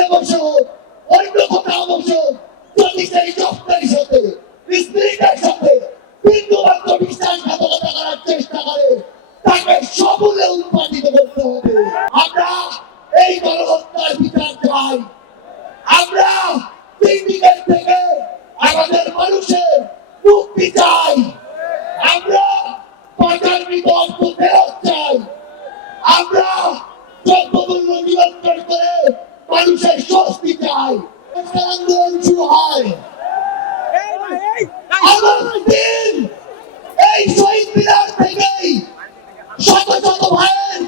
অফিসে বসে হোক, অন্য কোথাও বসে হোক, যদি সেই সফটওয়্যার সাথে স্পিরিটের সাথে বিন্দুমাত্র বিশ্বাসঘাতকতা করার চেষ্টা করে, তাকে সমূলে উৎপাদিত করতে হবে। আমরা এই গণহত্যার বিচার চাই। আমরা সিন্ডিকেট থেকে আমাদের মানুষের মুক্তি চাই। আমরা পাচারকৃত অর্থ ফেরত চাই। আমরা দ্রব্যমূল্য নিয়ন্ত্রণ করে মানুষের স্বস্তি চাই। আন্দোলন শুরু হয় এই শহীদ মিনার থেকেই শত শত ভাইয়ের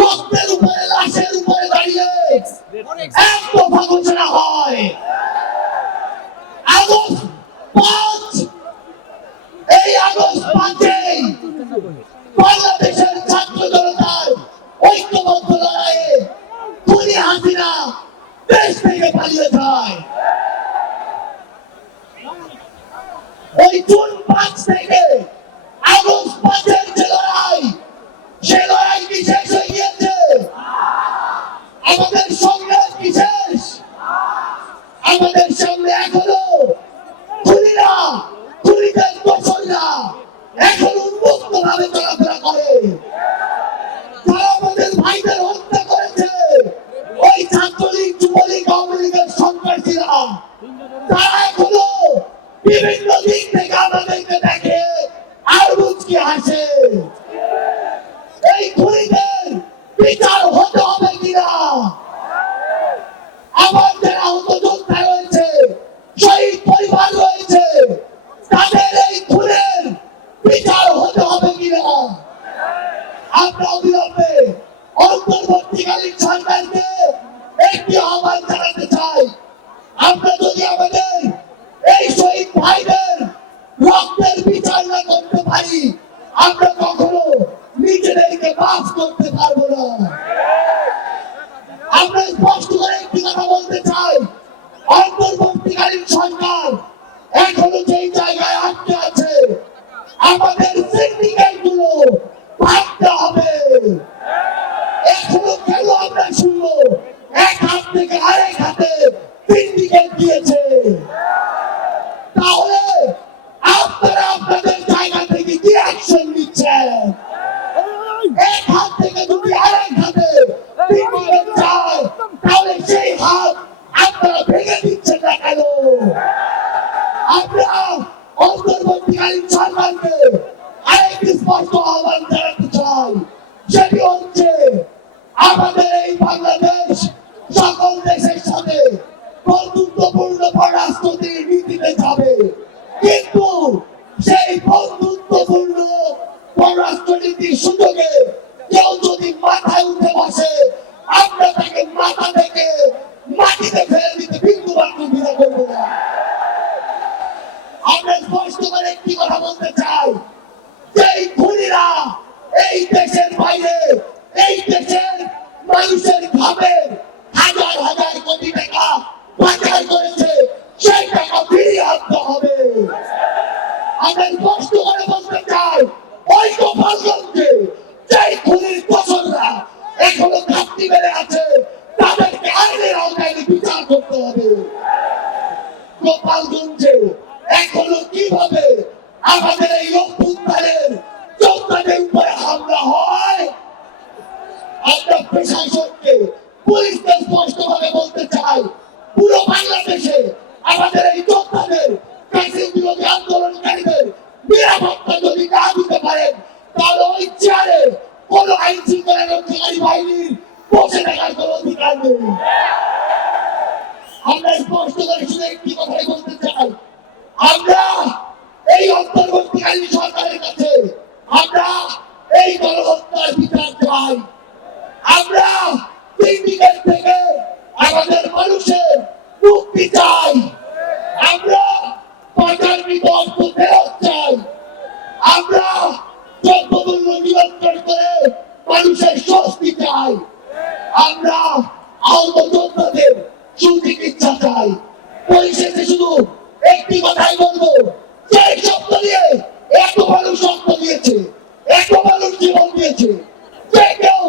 রক্তের উপরে, লাশের উপরে দাঁড়িয়ে এক দফা ঘোষণা হয়। আগস্ট 5, এই আগস্ট 5-এই বাংলাদেশের ছাত্র জনতার ঐক্যবদ্ধ লড়াইয়ে খুনি হাসিনা দেশ থেকে পালিয়ে যায়। ওই জুন 5 থেকে আগস্ট 5-এর যে লড়াই, সে লড়াই কি শেষ হয়ে গিয়েছে? আমাদের সংগ্রাম কি শেষ? আমাদের সামনে এখনো খুনিরা, খুনিদের দোসররা এখন উন্মুক্ত ভাবে চলাফেরা করে। তারা আমাদের ভাইদের হত্যা করেছে। ওই ছাত্রলীগ, যুবলীগ, আওয়ামী লীগের সন্ত্রাসীরা, তারা এখনো বিভিন্ন দিক থেকে আমাদেরকে দেখে আর মুচকি হাসে। এই খুনিদের বিচার হতে হবে কিনা? আমার যারা আহত যোদ্ধা রয়েছে, শহীদ পরিবার রয়েছে, তাদের এই খুনের বিচার হতে হবে কিনা? আমরা অবিলম্বে অন্তর্বর্তীকালীন সরকারকে একটি আহ্বান জানাতে চাই। আমরা যদি আমাদের এই শহীদ ভাইদের রক্তের বিচার না করতে পারি, আমরা কখনো নিজেদেরকে মাফ করতে পারবো না। আমরা স্পষ্ট করে একটি কথা বলতে চাই, অন্তর্বর্তীকালীন সরকার এখনো যেই জায়গায় আটকে আছে, আমাদের সিন্ডিকেট গুলো ভাঙতে হবে। এখনো কেন আমরা শুনবো এক হাত থেকে আরেক হাতে সিন্ডিকেট দিয়েছে? তাহলে আপনারা আপনাদের জায়গা থেকে কি অ্যাকশন নিচ্ছেন? এক হাত থেকে যদি আরেক হাতে সিন্ডিকেট যায়, তাহলে সেই হাত আপনারা ভেঙে দিচ্ছেন না কেন? আমরা অন্তর্বর্তীকালীন সরকারকে আরেকটি স্পষ্ট আহ্বান জানাতে চাই। সেটি হচ্ছে, আমাদের এই বাংলাদেশ সকল দেশের সাথে বন্ধুত্বপূর্ণ পররাষ্ট্র নীতিতে যাবে, কিন্তু সেই বন্ধুত্বপূর্ণ পররাষ্ট্র নীতির সুযোগে কেউ যদি মাথায় উঠে বসে, আমরা তাকে মাথা থেকে মাটিতে ফেলে দিতে বিন্দু মাত্র দ্বিধা করবো না। আমরা স্পষ্ট করে একটি কথা বলতে চাই, যে এই খুনিরা এই দেশের বাইরে, এই দেশের মানুষের ঘামের হাজার হাজার কোটি টাকা পাচার করেছে, সেই টাকা ফিরিয়ে আনতে হবে। আমরা স্পষ্ট করে বলতে চাই, ওই গোপালগঞ্জে যে খুনির দোসররা এখনো ঘাপটি মেরে আছে, তাদেরকে আইনের আওতায় বিচার করতে হবে। গোপালগঞ্জে এখনো কিভাবে আমাদের এই অভ্যুত্থানের যোদ্ধাদের উপরে হামলা হয়, আমরা প্রশাসনকে, পুলিশকে স্পষ্ট ভাবে বলতে চাই, পুরো বাংলাদেশে আমাদের এই যোদ্ধাদের, ফ্যাসিস্ট বিরোধী আন্দোলনকারীদের নিরাপত্তা যদি না দিতে পারেন, তাহলে ওই চেয়ারে কোন আইন শৃঙ্খলা রক্ষাকারী বাহিনীর বসে থাকার কোন অধিকার নেই। আমরা স্পষ্ট করে শুধু একটি কথাই বলতে চাই, আমরা এই অন্তর্বর্তীকালীন সরকারের কাছে আমরা এই গণহত্যার বিচার চাই। আমরা সিন্ডিকেট থেকে আমাদের মানুষের মুক্তি চাই। আমরা পাচারকৃত অর্থ ফেরত চাই। আমরা দ্রব্যমূল্য নিয়ন্ত্রণ করে মানুষের স্বস্তি চাই। আমরা আহত যোদ্ধাদের সুচিকিৎসা চাই। পরিশেষে শুধু একটি কথাই বলবো, যে শব্দ দিয়ে এত মানুষ রক্ত দিয়েছে, এত মানুষ জীবন দিয়েছে, যে কেউ